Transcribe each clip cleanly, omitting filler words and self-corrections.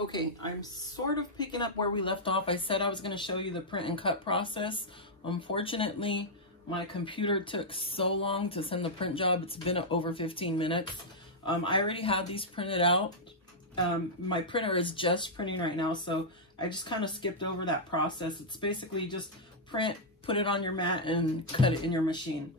Okay, I'm sort of picking up where we left off. I said I was going to show you the print and cut process. Unfortunately, my computer took so long to send the print job. It's been over 15 minutes. I already have these printed out. My printer is just printing right now, so I just kind of skipped over that process. It's basically just print, put it on your mat, and cut it in your machine.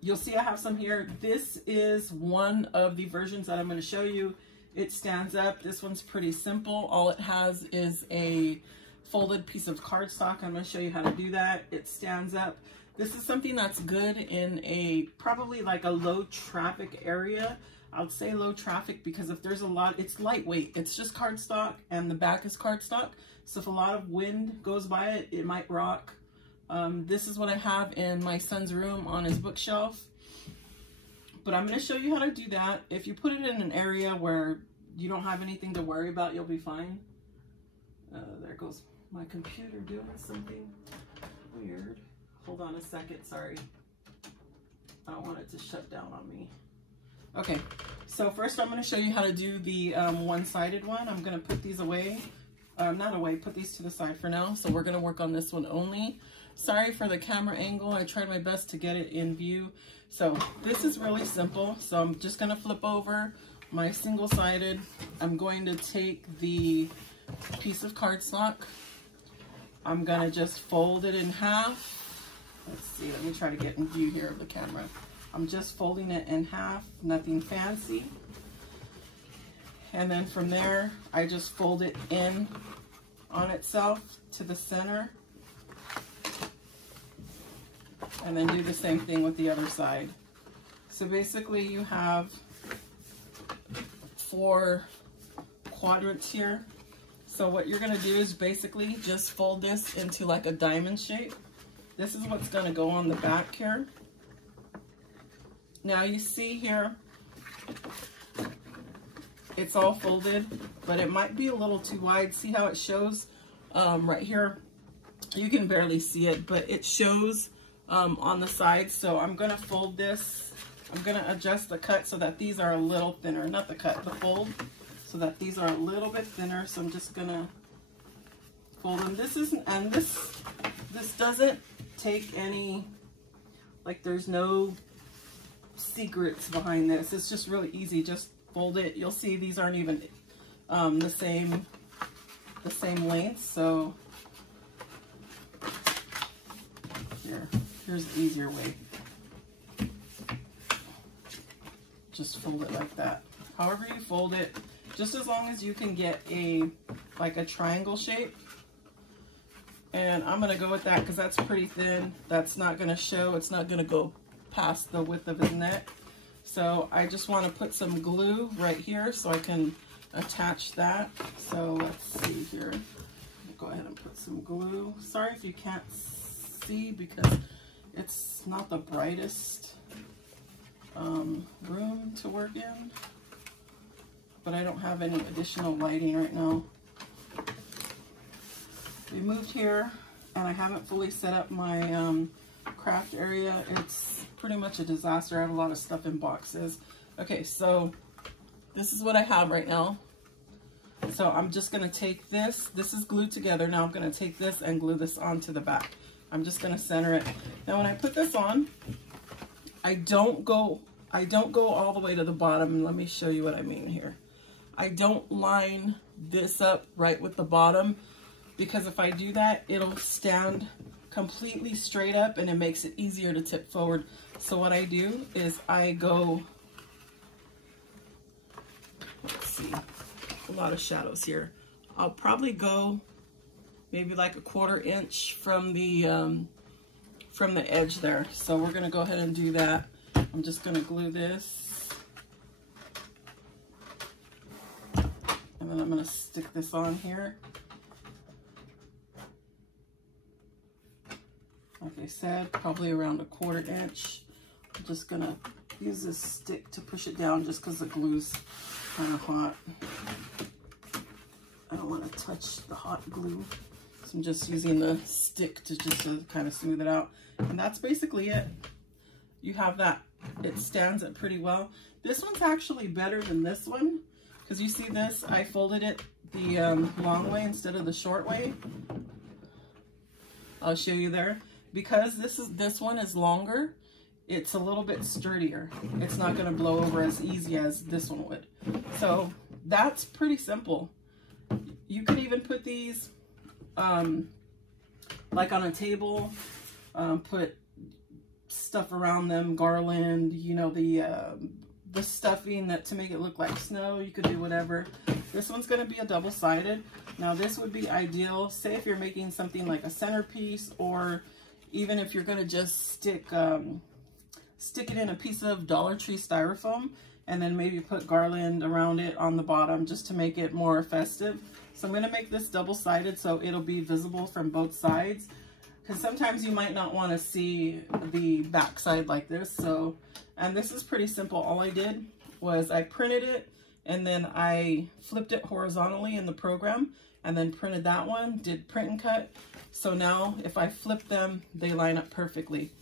You'll see I have some here. This is one of the versions that I'm going to show you. It stands up. This one's pretty simple. All it has is a folded piece of cardstock. I'm going to show you how to do that. It stands up. This is something that's good in a probably like a low traffic area. I'll say low traffic because if there's a lot, it's lightweight. It's just cardstock and the back is cardstock. So if a lot of wind goes by it, it might rock. This is what I have in my son's room on his bookshelf. But I'm going to show you how to do that. If you put it in an area where you don't have anything to worry about, you'll be fine. There goes my computer doing something weird. Hold on a second, sorry. I don't want it to shut down on me. Okay, so first I'm going to show you how to do the one-sided one. I'm going to put these away. Not away, put these to the side for now. So we're going to work on this one only. Sorry for the camera angle. I tried my best to get it in view. So this is really simple. So I'm just going to flip over my single-sided. I'm going to take the piece of cardstock. I'm going to just fold it in half. Let's see, let me try to get in view here of the camera. I'm just folding it in half, nothing fancy. And then from there, I just fold it in on itself to the center. And then do the same thing with the other side. So basically you have 4 quadrants here. So what you're gonna do is basically just fold this into like a diamond shape. This is what's gonna go on the back here. Now you see here, it's all folded, but it might be a little too wide. See how it shows right here? You can barely see it, but it shows on the sides. So I'm gonna fold this. I'm gonna adjust the cut so that these are a little thinner, not the cut, the fold, so that these are a little bit thinner. So I'm just gonna fold them. This isn't, and this doesn't take any, like there's no secrets behind this. It's just really easy. Just fold it. You'll see these aren't even the same length. So here's the easier way. Just fold it like that. However you fold it, just as long as you can get like a triangle shape. And I'm gonna go with that because that's pretty thin. That's not gonna show. It's not gonna go past the width of his neck. So I just want to put some glue right here so I can attach that. So let's see here. Go ahead and put some glue. Sorry if you can't see because it's not the brightest room to work in, but I don't have any additional lighting right now. We moved here and I haven't fully set up my craft area. It's pretty much a disaster. I have a lot of stuff in boxes. Okay, so this is what I have right now. So I'm just gonna take this. This is glued together. Now I'm gonna take this and glue this onto the back. I'm just gonna center it. Now when I put this on, I don't go all the way to the bottom. Let me show you what I mean here. I don't line this up right with the bottom because if I do that, it'll stand completely straight up and it makes it easier to tip forward. So what I do is I go, let's see, a lot of shadows here. I'll probably go maybe like a 1/4 inch from the edge there. So we're gonna go ahead and do that. I'm just gonna glue this. And then I'm gonna stick this on here. Like I said, probably around a 1/4 inch. I'm just gonna use this stick to push it down just because the glue's kind of hot. I don't want to touch the hot glue. So I'm just using the stick to kind of smooth it out. And that's basically it. You have that. It stands up pretty well. This one's actually better than this one Because you see this, I folded it the long way instead of the short way. I'll show you there. Because this one is longer, it's a little bit sturdier. It's not going to blow over as easy as this one would. So that's pretty simple. You could even put these like on a table, put stuff around them, garland, you know, the stuffing that to make it look like snow. You could do whatever. This one's going to be a double-sided. Now this would be ideal, say if you're making something like a centerpiece, or even if you're going to just stick it in a piece of Dollar Tree styrofoam and then maybe put garland around it on the bottom just to make it more festive. So I'm going to make this double-sided so it'll be visible from both sides, because sometimes you might not want to see the back side like this. So, and this is pretty simple. All I did was I printed it and then I flipped it horizontally in the program and then printed that one, did print and cut. So now if I flip them, they line up perfectly.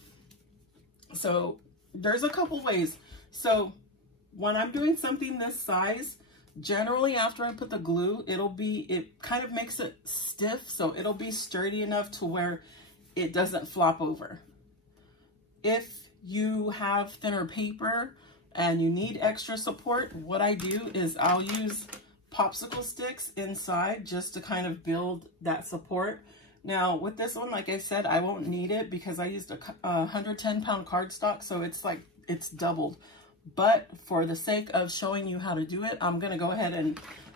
So there's a couple ways. So when I'm doing something this size, generally after I put the glue, it kind of makes it stiff, so it'll be sturdy enough to where it doesn't flop over. If you have thinner paper and you need extra support, what I do is I'll use popsicle sticks inside just to kind of build that support. Now with this one, like I said, I won't need it because I used a 110-pound cardstock, so it's doubled. But for the sake of showing you how to do it, I'm going to go ahead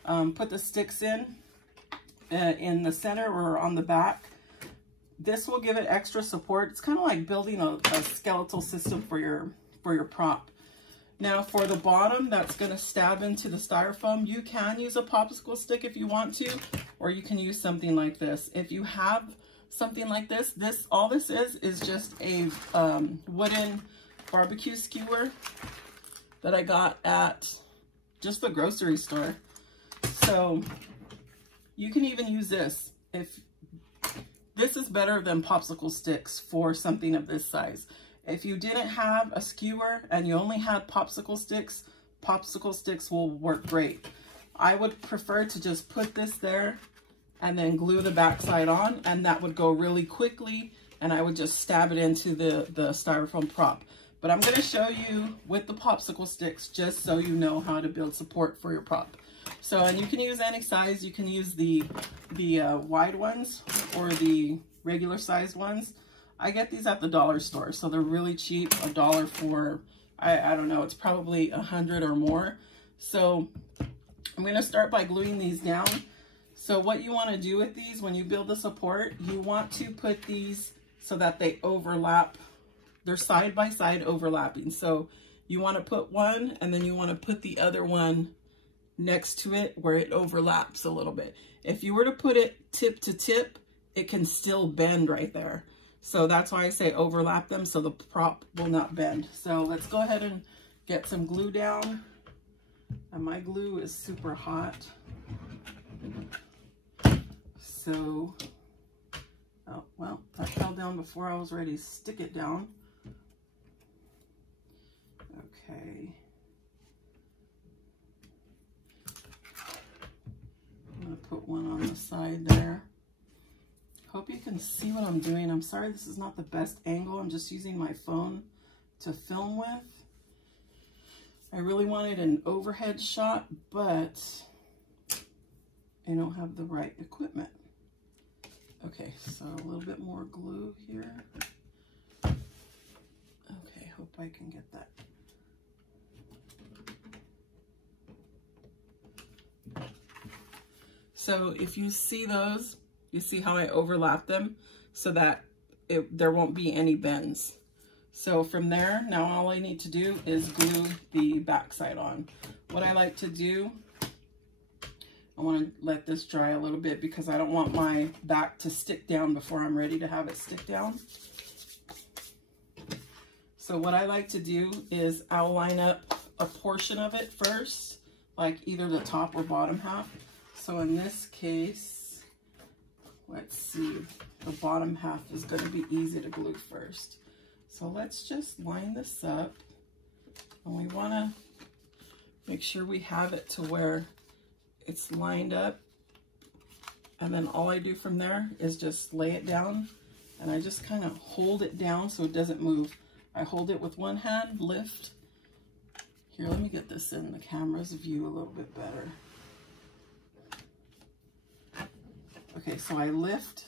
and put the sticks in the center or on the back. This will give it extra support. It's kind of like building a skeletal system for your prop. Now for the bottom that's going to stab into the styrofoam, you can use a popsicle stick if you want to, or you can use something like this. If you have something like this, all this is just a wooden barbecue skewer that I got at just the grocery store. So you can even use this. If this is better than popsicle sticks for something of this size. If you didn't have a skewer and you only had popsicle sticks will work great. I would prefer to just put this there and then glue the backside on, and that would go really quickly, and I would just stab it into the styrofoam prop. But I'm going to show you with the popsicle sticks just so you know how to build support for your prop. So, and you can use any size. You can use the wide ones or the regular size ones. I get these at the dollar store, so they're really cheap. $1 for, I don't know, it's probably 100 or more. So I'm going to start by gluing these down. So what you want to do with these when you build the support, you want to put these so that they overlap. They're side by side overlapping. So you want to put one and then you want to put the other one next to it where it overlaps a little bit. If you were to put it tip to tip, it can still bend right there. So that's why I say overlap them so the prop will not bend. So let's go ahead and get some glue down. And my glue is super hot. So, oh, well, that fell down before I was ready to stick it down. Okay. I'm going to put one on the side there. Hope you can see what I'm doing. I'm sorry this is not the best angle. I'm just using my phone to film with. I really wanted an overhead shot, but I don't have the right equipment. Okay, so a little bit more glue here. Okay, hope I can get that. So if you see those, you see how I overlap them so that there won't be any bends. So from there, now all I need to do is glue the back side on. What I like to do, I want to let this dry a little bit because I don't want my back to stick down before I'm ready to have it stick down. So what I like to do is I'll line up a portion of it first, like either the top or bottom half. So in this case, let's see, the bottom half is going to be easy to glue first. So let's just line this up, and we want to make sure we have it to where it's lined up. And then all I do from there is just lay it down, and I just kind of hold it down so it doesn't move. I hold it with one hand, lift. Here, let me get this in the camera's view a little bit better. Okay, so I lift,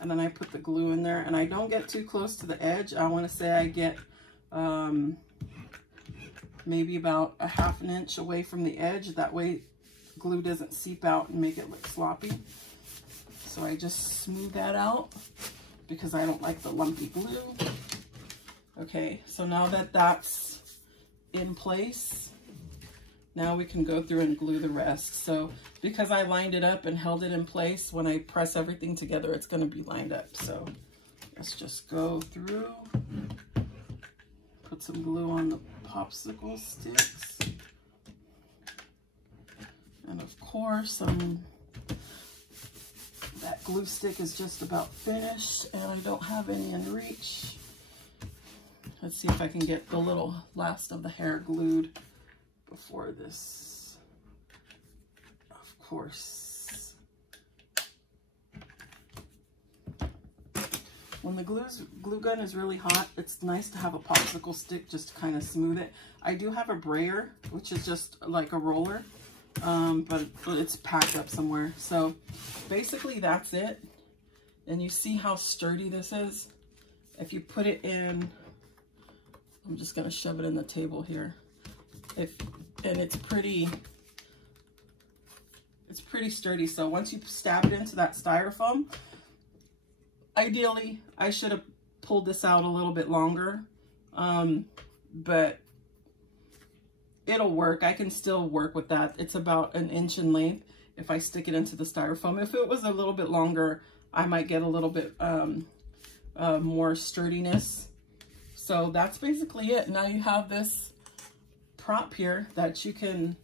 and then I put the glue in there, and I don't get too close to the edge. I want to say I get maybe about a ½ inch away from the edge. That way glue doesn't seep out and make it look sloppy. So I just smooth that out because I don't like the lumpy glue. Okay, so now that that's in place, now we can go through and glue the rest. So because I lined it up and held it in place, when I press everything together, it's going to be lined up. So let's just go through, put some glue on the popsicle sticks. And of course, that glue stick is just about finished, and I don't have any in reach. Let's see if I can get the little last of the hair glued before this. Of course. When the glue gun is really hot, it's nice to have a popsicle stick just to kind of smooth it. I do have a brayer, which is just like a roller. But it's packed up somewhere. So basically that's it. And you see how sturdy this is? If you put it in, I'm just going to shove it in the table here. And it's pretty sturdy. So once you stab it into that styrofoam, ideally I should have pulled this out a little bit longer. But it'll work. I can still work with that. It's about 1 inch in length if I stick it into the styrofoam. If it was a little bit longer, I might get a little bit more sturdiness. So that's basically it. Now you have this prop here that you can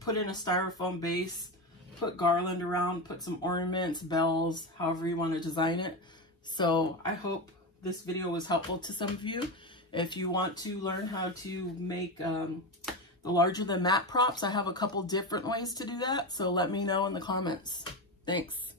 put in a styrofoam base, put garland around, put some ornaments, bells, however you want to design it. So I hope this video was helpful to some of you. If you want to learn how to make the larger than matte props, I have a couple different ways to do that. So let me know in the comments. Thanks.